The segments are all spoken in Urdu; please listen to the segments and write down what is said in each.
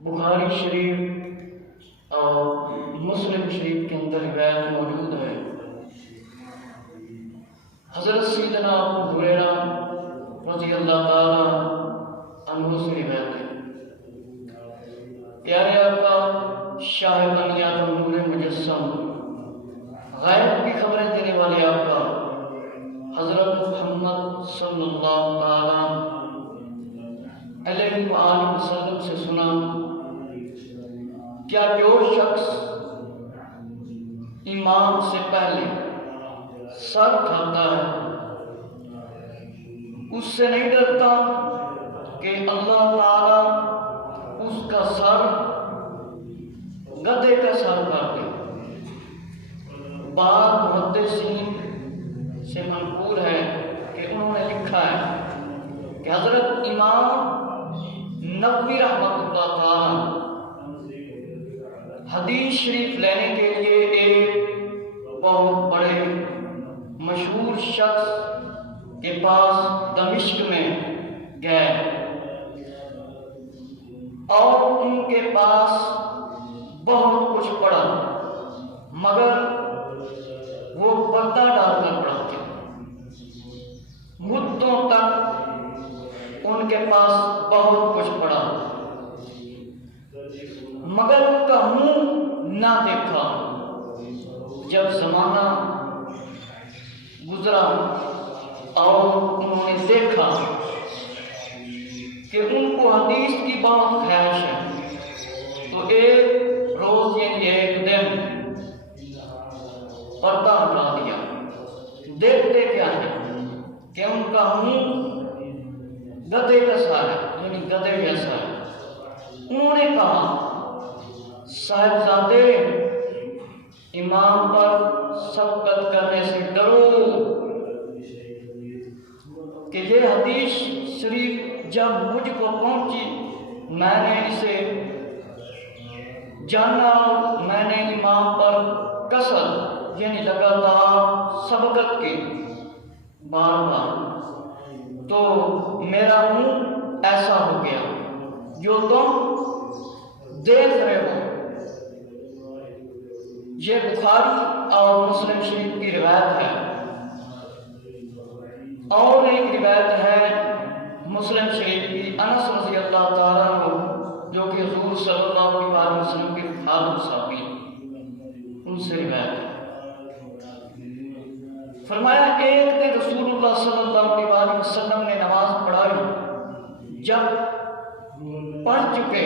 بخاری شریف اور مسلم شریف کے اندر روایت موجود ہے۔ حضرت سیدنا ابو ہریرہ رضی اللہ تعالی عنہ سے روایت ہے، پیارے آقا شاہ بنیاد نور مجسم غیب کی خبریں دینے والے آقا حضرت محمد صلی اللہ تعالی علیہ وآلہ وسلم سے سنا، کیا جو شخص امام سے پہلے سر اٹھاتا ہے اس سے نہیں ڈرتا کہ اللہ تعالی اس کا سر گدھے کا سر کر دے۔ بعض محدثین سے منقول ہے کہ انہوں نے لکھا ہے کہ حضرت امام نووی رحمۃ اللہ تعالی حدیث شریف لینے کے لیے ایک بہت بڑے مشہور شخص کے پاس دمشق میں گئے اور ان کے پاس بہت کچھ پڑھا، مگر وہ پردہ ڈال کر پڑھتے، مدتوں تک ان کے پاس بہت کچھ پڑھا مگر ان کا منہ نہ دیکھا۔ جب زمانہ گزرا اور انہوں نے دیکھا کہ ان کو حدیث کی بہت خواہش ہے، تو ایک روز یعنی ایک دن پردہ ہٹا دیا۔ دیکھتے کیا ہے کہ ان کا منہ گدھے کا سا ہے، یعنی گدھے جیسا ہے۔ انہوں نے کہا صاحبزادے امام پر سبقت کرنے سے ڈرو کہ یہ حدیث شریف جب مجھ کو پہنچی میں نے اسے جانا اور میں نے امام پر کثرت یعنی لگاتار سبقت کی بار بار، تو میرا منہ ایسا ہو گیا جو تم دیکھ رہے ہو۔ یہ بخاری اور مسلم شریف کی روایت ہے، اور ایک روایت ہے مسلم شریف کی انس رضی اللہ تعالیٰ عنہ جو کہ حضور صلی اللہ علیہ وسلم کے خادم صحابی، ان سے روایت ہے۔ فرمایا ایک دن رسول اللہ صلی اللہ علیہ وسلم نے نماز پڑھائی، جب پڑھ چکے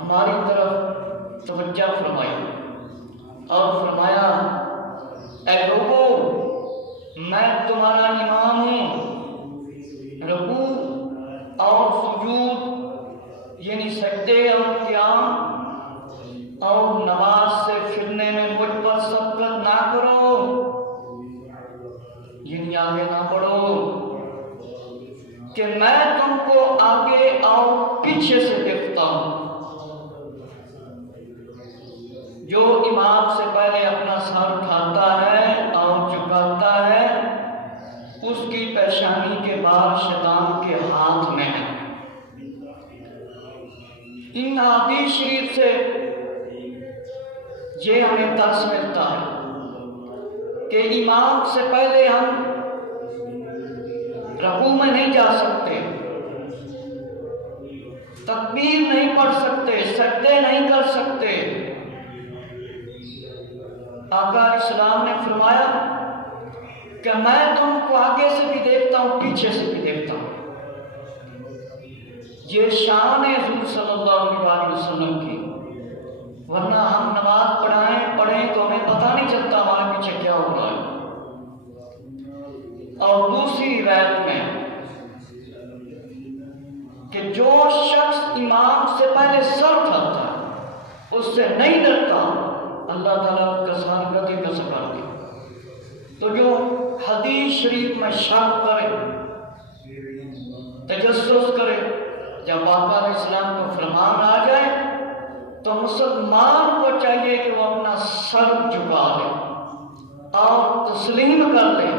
ہماری طرف توجہ فرمائی اور فرمایا اے لوگو میں تمہارا امام ہوں، رکوع اور سجود یعنی سجدے اور قیام اور نماز سے پھرنے میں مجھ پر سبقت نہ کرو، یعنی آگے نہ بڑھو کہ میں تم کو آگے اور پیچھے سے دیکھتا ہوں۔ جو امام سے پہلے اپنا سر اٹھاتا ہے اور جھکاتا ہے اس کی پیشانی کے بال شیطان کے ہاتھ میں ہے۔ ان حدیث شریف سے یہ ہمیں درس ملتا ہے کہ امام سے پہلے ہم رکوع میں نہیں جا سکتے، تکبیر نہیں پڑھ سکتے، سجدے نہیں کر سکتے۔ آقا علیہ السلام نے فرمایا کہ میں تم کو آگے سے بھی دیکھتا ہوں پیچھے سے بھی دیکھتا ہوں۔ یہ شان ہے حضور صلی اللہ علیہ وسلم کی، ورنہ ہم نماز پڑھیں تو ہمیں پتہ نہیں چلتا ہمارے پیچھے کیا ہو رہا ہے۔ اور دوسری روایت میں کہ جو شخص امام سے پہلے سر اٹھاتا ہے اس سے نہیں ڈرتا اللہ تعالیٰ اس کا سر گدھے کا سا کر دے۔ تو جو حدیث شریف میں شک کرے، تجسس کرے، جب آقا علیہ السلام کا فرمان آ جائے تو مسلمان کو چاہیے کہ وہ اپنا سر جھکا لے اور تسلیم کر لے،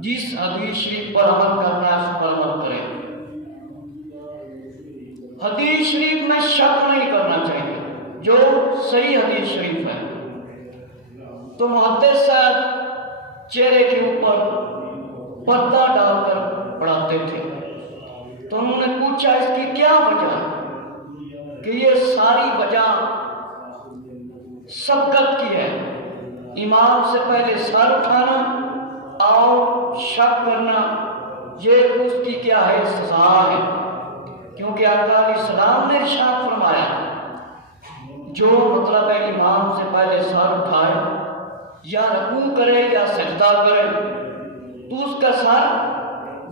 جس حدیث شریف پر عمل کرنا ہے اس پر عمل کرے۔ حدیث شریف میں شک نہیں کرنا چاہیے، جو صحیح حدیث شریف ہے۔ تو محدث صاحب چہرے کے اوپر پردہ ڈال کر پڑھاتے تھے، تو انہوں نے پوچھا اس کی کیا وجہ ہے؟ کہ یہ ساری وجہ سبقت کی ہے، امام سے پہلے سر اٹھانا اور شک کرنا، یہ اس کی کیا ہے؟ سزا ہے۔ کیونکہ آقا علیہ السلام نے ارشاد فرمایا جو مطلب ہے امام سے پہلے سر اٹھائے یا رکوع کرے یا سجدہ کرے تو اس کا سر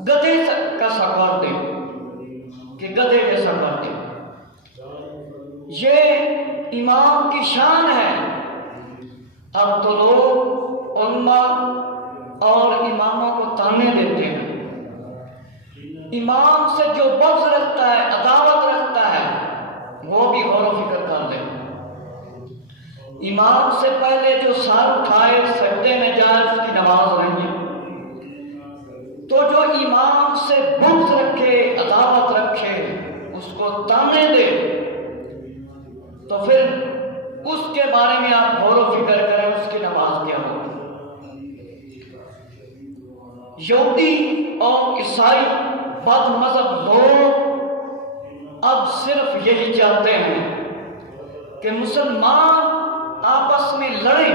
گدھے کا سا کر دے، کہ گدھے جیسا کر دے۔ یہ امام کی شان ہے۔ اب تو لوگ علماء اور اماموں کو تانے دیتے ہیں، امام سے جو بغض رکھتا ہے، عداوت رکھتا ہے، وہ بھی غور و فکر کر لے۔ امام سے پہلے جو سر اٹھائے سجدے میں جائے اس کی نماز نہیں ہے۔ تو جو امام سے بغض رکھے، عداوت رکھے، اس کو تانے دے، تو پھر اس کے بارے میں آپ غور و فکر کریں اس کی نماز کیا ہوگی۔ یہودی اور عیسائی بد مذہب لوگ اب صرف یہی چاہتے ہیں کہ مسلمان آپس میں لڑیں،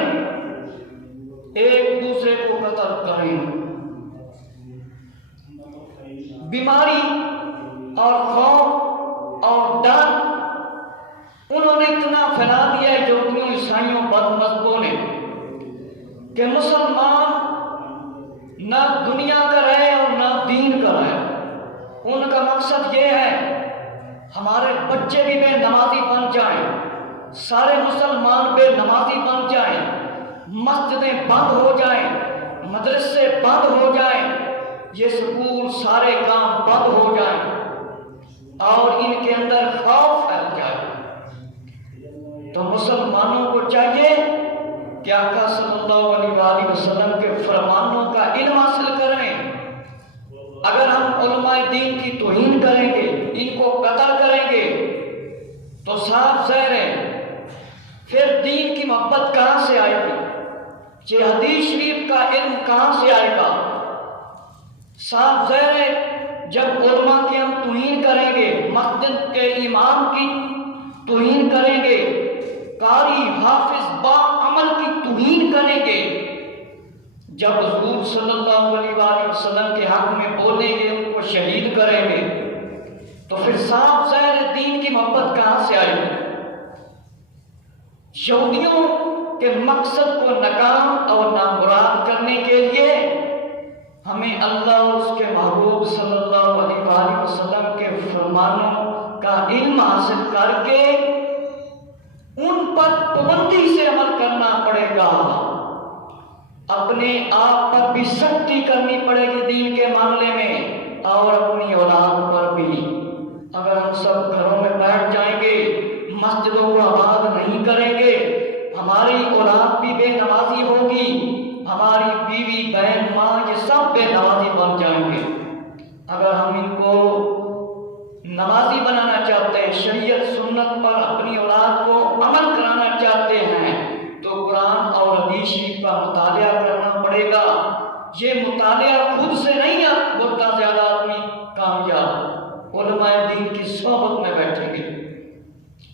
ایک دوسرے کو قتل کریں۔ بیماری اور خوف اور ڈر انہوں نے اتنا پھیلا دیا ہے یہودیوں، عیسائیوں، بد مذہبوں نے، کہ مسلمان نہ دنیا کا رہے اور نہ دین کا رہے۔ ان کا مقصد یہ ہے ہمارے بچے بھی بے نمازی بن جائیں، سارے مسلمان بے نمازی بن جائیں، مسجدیں بند ہو جائیں، مدرسے بند ہو جائیں، یہ سکول سارے کام بند ہو جائیں اور ان کے اندر خوف پھیل جائے۔ تو مسلمانوں کو چاہیے کہ آقا صلی اللہ علیہ وآلہ وسلم کے فرمانوں کا علم حاصل کریں۔ اگر ہم علماء دین کی توہین کریں گے، ان کو قتل کریں گے، تو صاف ظاہر ہے پھر دین کی محبت کہاں سے آئے گی؟ یہ حدیث شریف کا علم کہاں سے آئے گا؟ صاف ظاہر ہے جب علماء کی ہم توہین کریں گے، مسجد کے امام کی توہین کریں گے، قاری حافظ با عمل کی توہین کریں گے، جب حضور صلی اللہ علیہ وآلہ وسلم کے حق میں بولیں گے، ان کو شہید کریں گے، تو پھر صاف ظاہر دین کی محبت کہاں سے آئے گی؟ یہودیوں کے مقصد کو ناکام اور نامراد کرنے کے لیے ہمیں اللہ اور اس کے محبوب صلی اللہ علیہ وآلہ وسلم کے فرمانوں کا علم حاصل کر کے ان پر پابندی سے عمل کرنا پڑے گا۔ اپنے آپ پر بھی سختی کرنی پڑے گی دین کے معاملے میں، اور اپنی اولاد پر بھی۔ اگر ہم سب گھروں میں بیٹھ جائیں گے، مسجدوں کو آباد نہیں کریں گے، ہماری اولاد بھی بے نمازی ہوگی، ہماری بیوی، بہن، ماں، یہ سب بے نمازی بن جائیں گے۔ اگر ہم ان کو نمازی بنانا چاہتے ہیں، شریعت سنت پر اپنی اولاد کو عمل کرانا چاہتے ہیں، تو قرآن اور حدیث شریف کا مطالعہ کرنا پڑے گا۔ یہ مطالعہ خود سے نہیں ہوتا زیادہ آدمی کامیاب، علماء دین کی صحبت میں بیٹھیں گے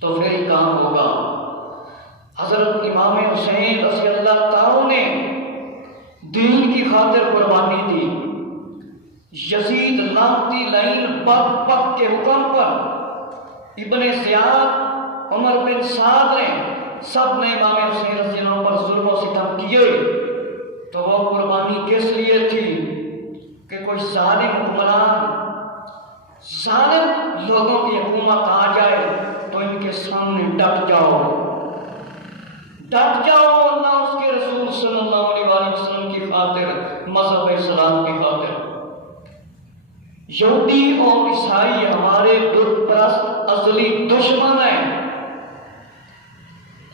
تو پھر ہی کام ہوگا۔ حضرت امام حسین رضی اللہ تعالیٰ نے دین کی خاطر قربانی دی۔ یزید لعنتی لعین بغ کے حکم پر ابن زیاد، عمر بن سعد نے سب نے امام حسین رضی اللہ عنہ پر ظلم و ستم کیے، تو وہ قربانی کس لیے تھی کہ کوئی ظالم حکمران، ظالم لوگوں کی حکومت آ جائے تو ان کے سامنے ڈٹ جاؤ، اللہ اس کے رسول صلی اللہ علیہ وآلہ وسلم کی خاطر، مذہب اسلام کی خاطر۔ یہودی اور عیسائی ہمارے بت پرست ازلی دشمن ہیں۔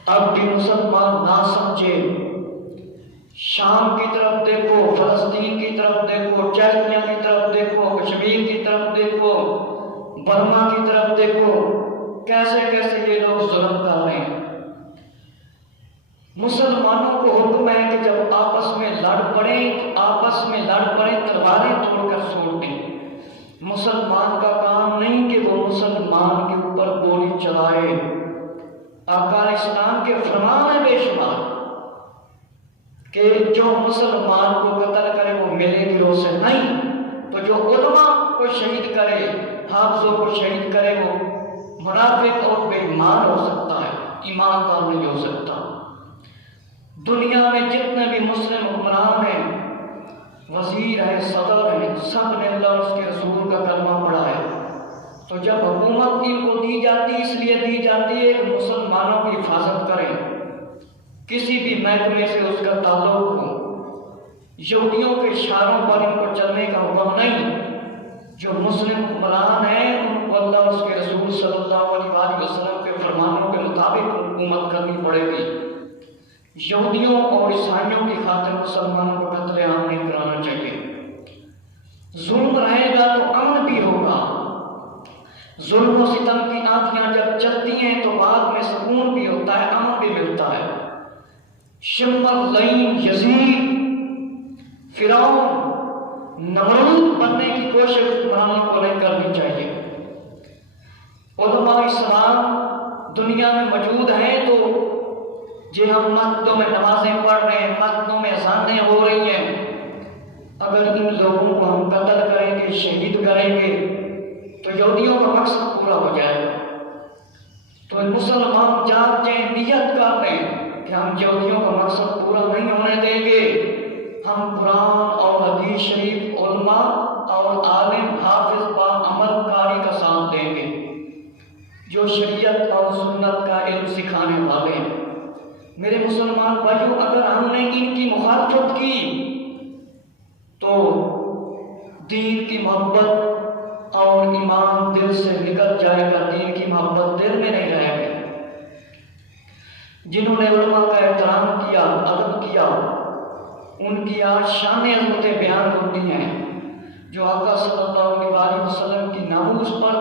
اب بھی مسلمان نہ سمجھے، شام کی طرف دیکھو، فلسطین کی طرف دیکھو، چیچنیا کی طرف دیکھو، کشمیر کی طرف دیکھو، برما کی طرف دیکھو، مسلمان کا کام نہیں کہ وہ مسلمان کے اوپر گولی چلائے۔ آقا علیہ السلام کے فرمان ہے بے شمار کہ جو مسلمان کو قتل کرے وہ میرے دلوں سے نہیں، تو جو علماء کو شہید کرے، حافظوں کو شہید کرے، وہ منافق اور بے ایمان ہو سکتا ہے، ایماندار نہیں ہو سکتا۔ دنیا میں جتنے بھی مسلم حکمران ہیں، وزیر ہیں، صدر ہیں، سب نے اللہ اور اس کے رسول کا کلمہ پڑھا ہے۔ تو جب حکومت ان کو دی جاتی اس لیے دی جاتی ہے کہ مسلمانوں کی حفاظت کریں، کسی بھی محکمے سے اس کا تعلق ہو، یہودیوں کے اشاروں پر ان کو چلنے کا حکم نہیں۔ جو مسلم حکمران ہیں ان کو اللہ اور اس کے رسول صلی اللہ علیہ وسلم کے فرمانوں کے مطابق حکومت کرنی پڑے گی۔ یہودیوں اور عیسائیوں کی خاطر مسلمانوں کو قتل عام نہیں کرانا چاہیے۔ ظلم رہے گا تو امن بھی ہوگا۔ ظلم و ستم کی آندیاں جب چلتی ہیں تو بعد میں سکون بھی ہوتا ہے، امن بھی ملتا ہے۔ شمر، لعین، یزید، فرعون، نمرود بننے کی کوشش حکمرانوں کو نہیں کرنی چاہیے۔ علماء اسلام دنیا میں موجود ہیں تو جی ہم مسجدوں میں نمازیں پڑھ رہے ہیں، مسجدوں میں اذانیں ہو رہی ہیں، اگر ان لوگوں کو ہم قتل کریں گے، شہید کریں گے تو یہودیوں کا مقصد پورا ہو جائے گا۔ تو مسلمان جاگ جائیں، نیت کر لیں کہ ہم یہودیوں کا مقصد پورا نہیں ہونے دیں گے۔ ہم قرآن اور حدیث شریف، علماء اور عالم حافظ با عمل کاری کا ساتھ دیں گے جو شریعت اور سنت کا علم سکھانے والے ہیں۔ میرے مسلمان بھائیوں، اگر ہم نے ان کی مخالفت کی تو دین کی محبت اور ایمان دل سے نکل جائے گا، دین کی محبت دل میں نہیں رہے گی۔ جنہوں نے علماء کا احترام کیا، ادب کیا، ان کی آج شان عظمتیں بیان ہوتی ہیں، جو آقا صلی اللہ علیہ وسلم کی ناموس پر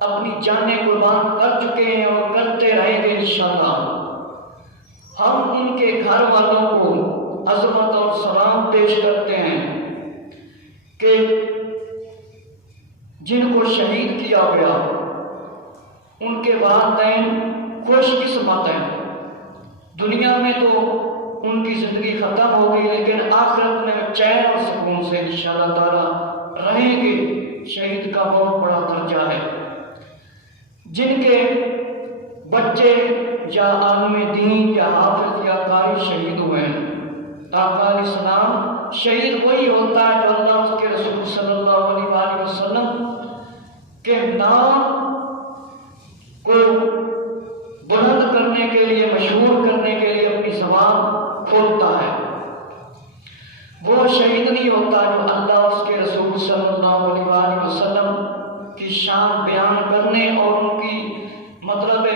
اپنی جانیں قربان کر چکے ہیں اور کرتے رہیں گے انشاءاللہ۔ ہم ان کے گھر والوں کو عظمت اور سلام پیش کرتے ہیں کہ جن کو شہید کیا گیا ان کے والدین خوش قسمت ہیں۔ دنیا میں تو ان کی زندگی ختم ہو گئی، لیکن آخرت میں چین اور سکون سے انشاءاللہ تعالی رہیں گے۔ شہید کا بہت بڑا درجہ ہے۔ جن کے بچے یا عالم دین یا حافظ یا قاری شہید ہوئے ہیں، آقا علیہ السلام شہید وہی ہوتا ہے جو اللہ اس کے رسول صلی اللہ علیہ وسلم کے نام کو بلند کرنے کے لیے، مشہور کرنے کے لیے اپنی زبان کھولتا ہے۔ وہ شہید نہیں ہوتا جو اللہ اس کے رسول صلی اللہ علیہ وسلم کی شان بیان کرنے اور ان کی مطلب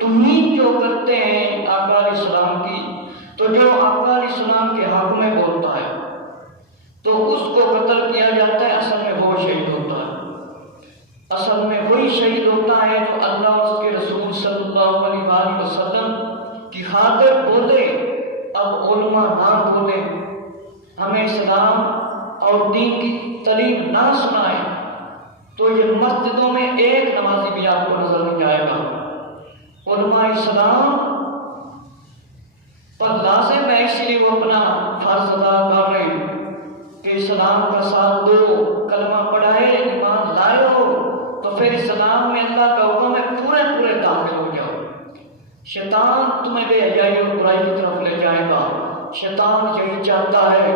توہین جو کرتے ہیں آقا علیہ السلام کی، تو جو آقا علیہ السلام کے حق میں بولتا ہے تو اس کو قتل کیا جاتا ہے۔ اصل میں وہ شہید ہوتا ہے، اصل میں وہی شہید ہوتا ہے جو اللہ اور اس کے رسول صلی اللہ علیہ وسلم کی خاطر بولے۔ اب علماء نہ بولے، ہمیں اسلام اور دین کی تعلیم نہ سنائے تو یہ مسجدوں میں ایک نمازی بھی آپ کو نظر نہیں آئے گا۔ علماء اسلام پر لازم ہے، اس لیے وہ اپنا فرض ادا کر رہے ہیں کہ اسلام کا ساتھ دو، کلمہ پڑھائے، ایمان لائے ہو تو پھر اسلام میں اللہ کا حکم ہے پورے پورے داخل ہو جاؤ۔ شیطان تمہیں بے حیائی اور برائی کی طرف لے جائے گا۔ شیطان یہی چاہتا ہے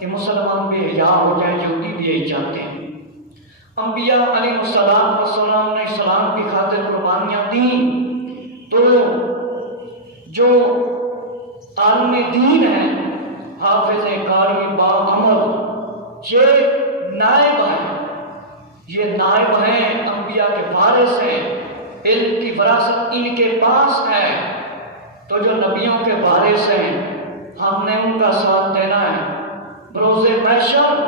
کہ مسلمان بے حیا ہو جائیں، یہودی بھی یہی چاہتے ہیں۔ انبیاء علیہ السلام نے اسلام کی خاطر قربانیاں دیں، تو جو عالم دین ہیں، حافظ قاری با عمل، یہ نائب ہیں، یہ نائب ہیں، انبیاء کے وارث ہیں، علم کی وراثت ان کے پاس ہے۔ تو جو نبیوں کے وارث ہیں ہم نے ان کا ساتھ دینا ہے۔ بروز محشر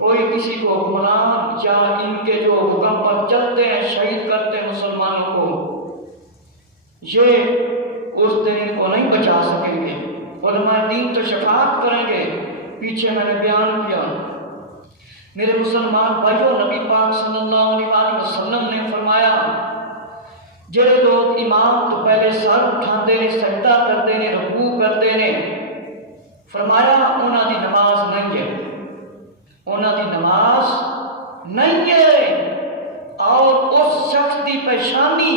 کوئی کسی کو حکمران یا ان کے جو حکم پر چلتے ہیں شہید کرتے ہیں مسلمانوں کو، یہ اس دن ان کو نہیں بچا سکیں گے۔ علماء دین تو شفاعت کریں گے، پیچھے میں نے بیان کیا میرے مسلمان بھائیوں، نبی پاک صلی اللہ علیہ وسلم نے فرمایا جڑے لوگ امام تو پہلے سر اٹھاندے نے، سجدہ کرتے نے، رکوع کرتے نے، فرمایا انہاں دی نماز نہیں ہے، انہاں دی نماز نہیں ہے۔ اور اس شخص دی پریشانی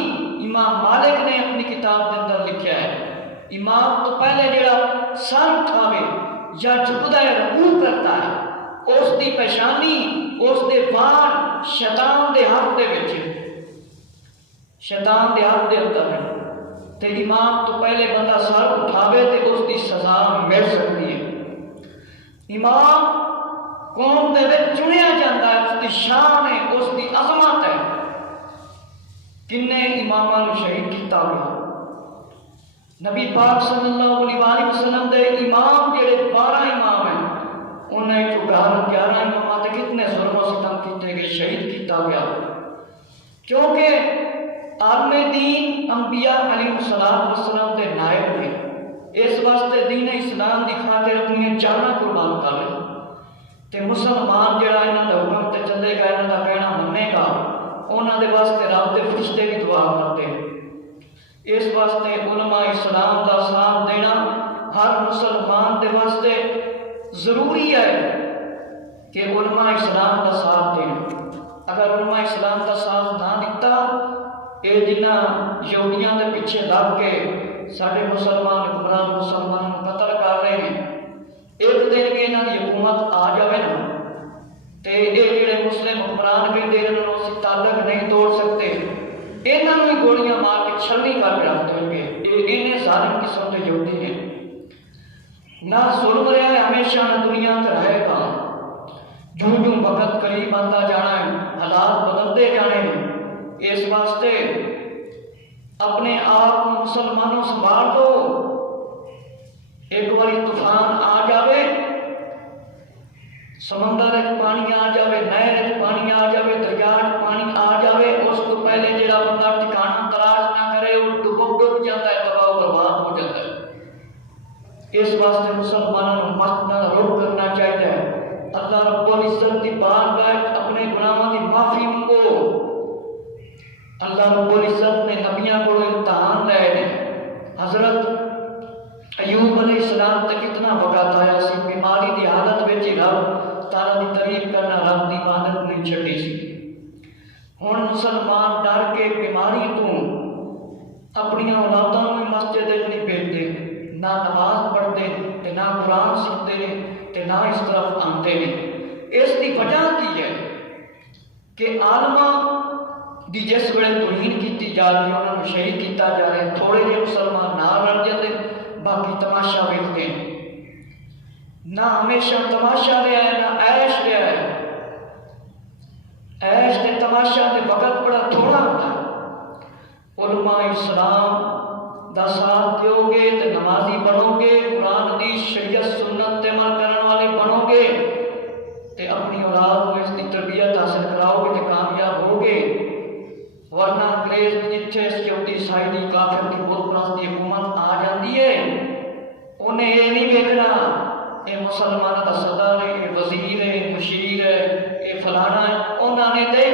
امام مالک نے اپنی کتاب کے اندر لکھا ہے، امام تو پہلے جڑا سر اٹھاوے یا جھکدا ہے، رکوع کرتا ہے، اس دی پریشانی، اس دے وار شیطان دے ہاتھ دے وچ، شیطان دے ہاتھ دے اندر ہے۔ تے امام تو پہلے بندہ سر اٹھاوے تے اس دی سزا مل سکتی ہے۔ امام قوم دے وچ چنیا جاتا ہے، اس دی شان ہے، اس دی عظمت ہے۔ کنے اماماں نوں شہید کیتا گیا؟ نبی پاک صلی اللہ علیہ وسلم دے امام جڑے 12 امام ہیں، انہیں جو 11 اماماں تے کتنے ظلم و ستم کیتے گئے، شہید کیتا گیا، کیونکہ عالم دین انبیاء علیہ السلام دے نائب نے، اس واسطے دین اسلام دی خاطر اپنی جاناں قربان کر لیں۔ تے مسلمان جڑا انہاں دا حکم تے چلے گا، انہاں دا کہنا منے گا، انہاں دے واسطے رب دے فرشتے بھی دعا کرتے ہیں۔ اس واسطے علماء اسلام دا ساتھ دینا ہر مسلمان دے واسطے ضروری ہے کہ علماء اسلام دا ساتھ دیں۔ اگر علماء اسلام دا ساتھ نہ دیتا، یہ جنہ یہودیاں دے پیچھے لگ کے سارے مسلمان حکمران مسلمان قتل کر رہے ہیں، ایک دن بھی انہاں دی حکومت آ جاوے نا تے یہ جڑے مسلم حکمران بھی دے رہے ہیں اس تعلق نہیں توڑ سکتے، انہاں نوں گولیاں مار کے چھلنی کر کے رکھ دیں گے۔ انہیں ظالم قسم کے یہودی ہیں، نہ ظلم رہا ہے ہمیشہ، نہ دنیا تے رہے گا۔ جوں جوں وقت قریب آتا جانا ہے، حالات بدلتے جانے ہیں، اس واسطے اپنے آپ مسلمانوں سنبھال دو۔ ایک باری طوفان آ جاوے، سمندر پانی آ جاوے، نہر پانی آ جاوے، دریا پانی آ جاوے، اس کو پہلے جڑا بندہ ٹھکانا تلاش نہ کرے وہ ڈب جاتا ہے، تباہ و برباد ہو جاتا ہے۔ اس واسطے مسلمانوں کو مت نہ رک کرنا چاہیے۔ اللہ رب العزت کی بارگاہ اپنے گناہوں کی معافی منگو۔ اللہ رب العزت نے نبیوں کو امتحان لے، حضرت ایوب علیہ السلام تک کتنا وقت آیا سی، بیماری دی حالت وچ رب تعالیٰ دی تعریف کرنا، رب دی عبادت نہیں چھڈی سی۔ ہن مسلمان ڈر کے بیماری تو اپنی اولاداں نوں مسجد وچ نہیں بھیجتے، نہ نماز پڑھتے تے نہ قرآن سیکھتے ہیں تے نہ اس طرف آتے ہیں۔ اس دی وجہ کی ہے کہ عالماں دی جس ویلے توہین کیتی جا رہی ہے، انہاں نوں شہید کیتا جا رہا ہے، تھوڑے جہے مسلمان نال رل جاندے، باقی تماشا ویکھتے ہیں۔ نہ ہمیشہ تماشا رہا ہے، نہ عیش رہا ہے۔ عیش تے تماشا تے وقت بڑا تھوڑا ہوتا ہے۔ علماء اسلام دا ساتھ دیو گے تے نمازی بنو گے، قرآن حدیث شریعت سنت تے عمل کرنے والے بنو گے تے اپنی اولاد کو اس کی تربیت حاصل کراؤ گے تے کامیاب ہوگے۔ ورنہ انگریز جتھے سیکورٹی عیسائی دی کافر دی بت پرست دی حکومت آ جاندی ہے، انہیں یہ نہیں دیکھنا یہ مسلمان دا صدر ہے، یہ وزیر ہے، یہ مشیر ہے، یہ فلانا ہے، انہوں نے تے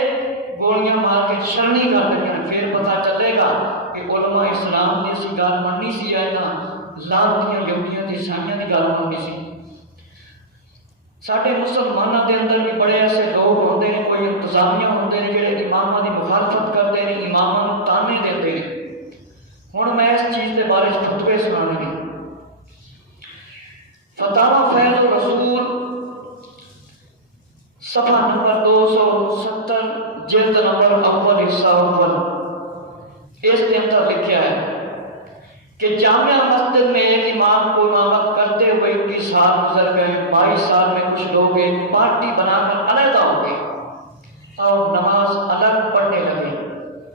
گولیاں مار کے چھلنی کر دیں، پھر پتہ چلے گا کہ علماء اسلام نے اسی گل مننی سی یا نہ لانتیاں یہودیاں تے عیسائیاں دی گل مننی سی۔ ساڈے مسلمانوں کے اندر بھی بڑے ایسے لوگ ہوتے ہیں، کوئی انتظامیہ ہوتے ہیں جڑے اماماں کی مخالفت کرتے ہیں، اماماں نوں تانے دیتے ہیں۔ ہن میں اس چیز کے بارے خطبے سنانا گی۔ فتاوی فیض الرسول صفحہ نمبر 270 جلد نمبر اول حصہ اول، اس کے اندر لکھا ہے کہ جامعہ مسجد میں ایک امام کو امامت کرتے ہوئے 21 سال گزر گئے، 22 سال میں کچھ لوگ ایک پارٹی بنا کر علیحدہ ہو گئے اور نماز الگ پڑھنے لگے،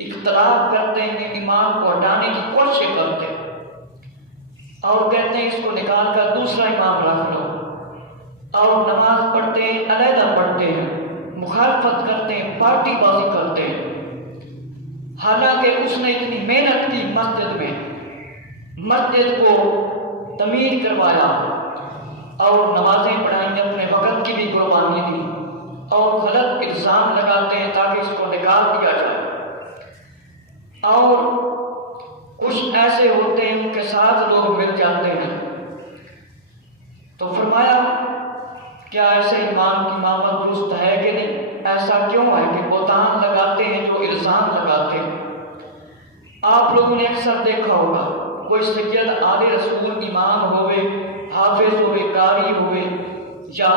اختلاف کرتے ہیں، امام کو ہٹانے کی کوشش کرتے اور کہتے ہیں اس کو نکال کر دوسرا امام رکھ لو، اور نماز پڑھتے ہیں، علیحدہ پڑھتے ہیں، مخالفت کرتے ہیں، پارٹی بازی کرتے ہیں۔ حالانکہ اس نے اتنی محنت کی مسجد کو تعمیر کروایا اور نمازیں پڑھائیں، اپنے وقت کی بھی قربانی دی، اور غلط الزام لگاتے ہیں تاکہ اس کو نکال دیا جائے، اور کچھ ایسے ہوتے ہیں ان کے ساتھ لوگ مل جاتے ہیں۔ تو فرمایا کیا ایسے ایمان کی معاملہ درست ہے کہ نہیں؟ ایسا کیوں ہے کہ بہتان لگاتے ہیں، جو الزام لگاتے ہیں؟ آپ لوگوں نے اکثر دیکھا ہوگا کوئی سید عالی رسول امام ہوئے، حافظ ہوئے، قاری ہوئے، یا